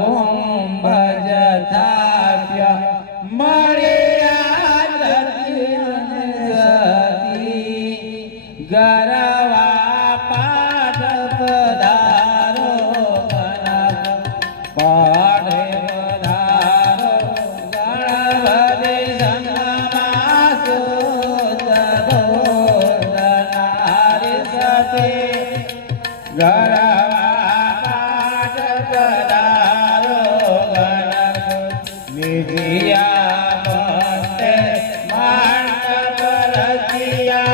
કુંભજ થાપ્ય મળ્યા જતી ગરવા પાઠ પધારો પાઠે પધારો ગણપતિ સંગમા સુતનારી સતે ગરવા પાઠ પધારો ગણપતિ નિધિયા પતે માંડપ રચિયા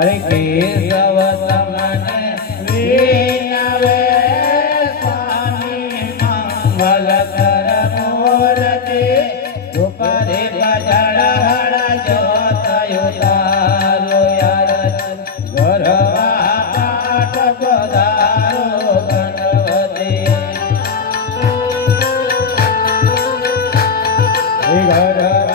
અરે કેશવ તમને વિનવે સ્વામી મંગલ કર મૂર્તિ ઉપરે બજળ હળ જોતયો તારો યાર ગરવા પાઠ પધારો ગણપતિ ગરવા